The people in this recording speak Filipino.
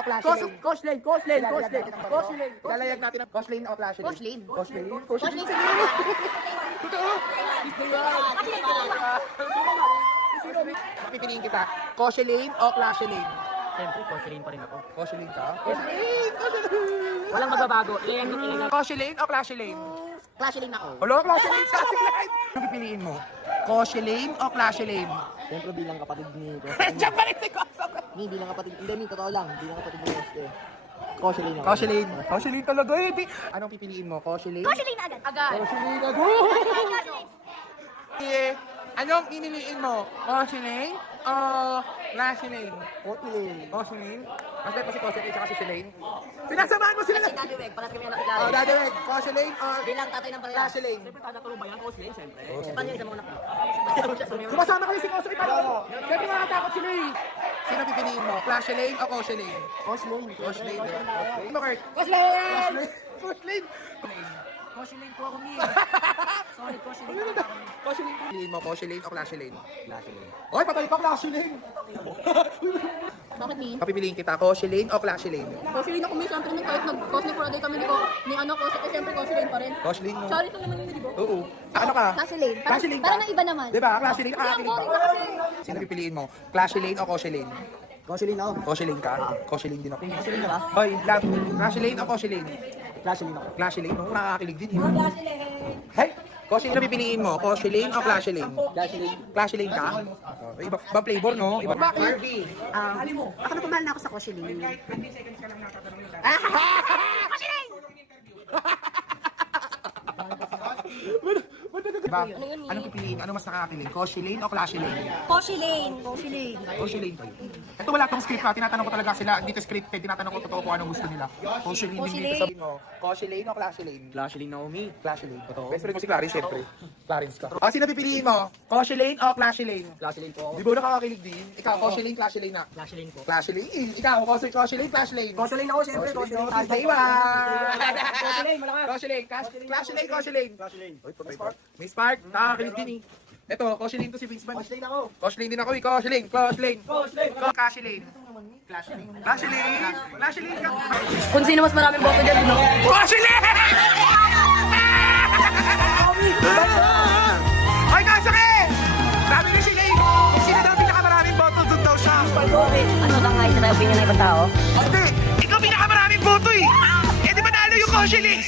o Clash Coach Lane? Coach Lane, Coach Lane, Coach Lane, Coach Lane. Lalayag natin ang Coach Lane o Clash Lane? Coach Lane. Coach Lane? Coach Lane siguro. Totoo? Pipiliin kita. Coach Lane o Clash Lane? Siyempre, Coach Lane pa rin ako. Coach Lane ka? Coach Lane! Coach Lane! Walang magbabago. Iyan. Coach Lane o Clash Lane? Clash Lane ako. Hello, Clash Lane sa ating live! Ano pipiliin mo? Coach Lane o Clash Lane? Siyempre bilang kapatid ni Diyan pa rin si Coach! bilang kapatid, hindi, totoo lang, bilang kapatid ni Coach eh. Coach Lane ako. Coach Lane. Coach Lane talaga eh. Anong pipiliin mo? Coach Lane? Coach Lane agad. Agad. Coach Lane ako! Eh, anong piniliin mo? Coach Lane o Clash Lane? Coach Lane. Coach Lane? Mas pa si Coach Lane at si Lane. Sinasamahan mo sila! Si Daddy Weg, paras kami na nakilala. Oh, Daddy Reg, Coach Lane or Bilang tatay ng parehas. Clash Lane? Siyempre, tatatulong ba yan, Coach Lane? Siyempre. Paano yung isa mga anak mo? Sumasama kayo si Coach Lane. Siyempre nakakatakot sila eh. Sino pipiliin mo? Clash Lane o Coach Lane? Coach Lane. Coach Lane. Coach Lane. Coach Lane! Coach Lane! Coach Lane po ako ni. Sorry, Coach Lane. Coach Lane. Pipiliin mo Coach Lane o Clash Lane? Clash Lane. Oy, patay pa Clash Lane! Bakit ni? Papipiliin kita, Coach Lane o Clash Lane? Coach Lane ako, siyempre nung kahit nag-cosplay for a day kami ni ano ko, siyempre Coach Lane pa rin. Coach Lane mo. Charity naman yun, di ba? Oo. Ano ka? Clash Lane. Clash Lane ka? Parang iba naman. Diba? Clash Lane, Kasi ang nakakakilig boring ba? na kasi. Sino pipiliin mo? Clash Lane o Coach Lane? Coach Lane ako. Coach Lane ka? Coach Lane din ako. Coach Lane ka? Hoy, love. Clash Lane o Coach Lane? Clash Lane ako. Clash Lane, no? Nakakakilig din yun. Hey! Coach Lane na pipiliin mo? Coach Lane o Clash Lane? Clash Lane. Clash Lane ka? Iba flavor, no? Iba. Harvey. Ako na pumahal na ako sa Coach Lane. Diba? Anong pipiliin? Ano mas nakakakilig? Coach Lane o Clash Lane? Coach Lane. Coach Lane. Coach Lane kayo. Ito wala tong script ha. Tinatanong ko talaga sila. Dito scripted. Tinatanong ko totoo kung anong gusto nila. Coach Lane din dito. Sabihin mo, Coach Lane o Clash Lane? Clash Lane ako, mi. Clash Lane. Totoo. Best friend ko si Clarence, syempre. Clarence ka. Sino pipiliin mo? Coach Lane o Clash Lane? Clash Lane po ako. Di ba nakakakilig din? Ikaw, Coach Lane, Clash Lane na. Clash Lane po. Clash Lane. Ikaw, Coach Lane, Clash Lane. Coach Lane ako, siyempre. Coach Lane. Coach Lane. Coach Lane, malakas. Coach Lane. Clash Lane, Coach Lane. Clash Lane. May spark. Nakakakilig din eh. Ito, Coach Lane to si Vince Man. Coach Lane ako. Coach Lane din ako eh. Coach Lane. Coach Lane. Coach Lane. Clash Lane. Clash Lane. Clash Lane. Clash Lane ka. Kung sino mas maraming boto dyan, no? Coach Lane! Ay, kasakit! Sabi ni si Lane, kung sino daw pinakamaraming boto, doon daw siya. Ano ba nga isa na opinion ng ibang tao? Hindi, ikaw pinakamaraming boto eh. Eh di ba nalo yung Coach Lane?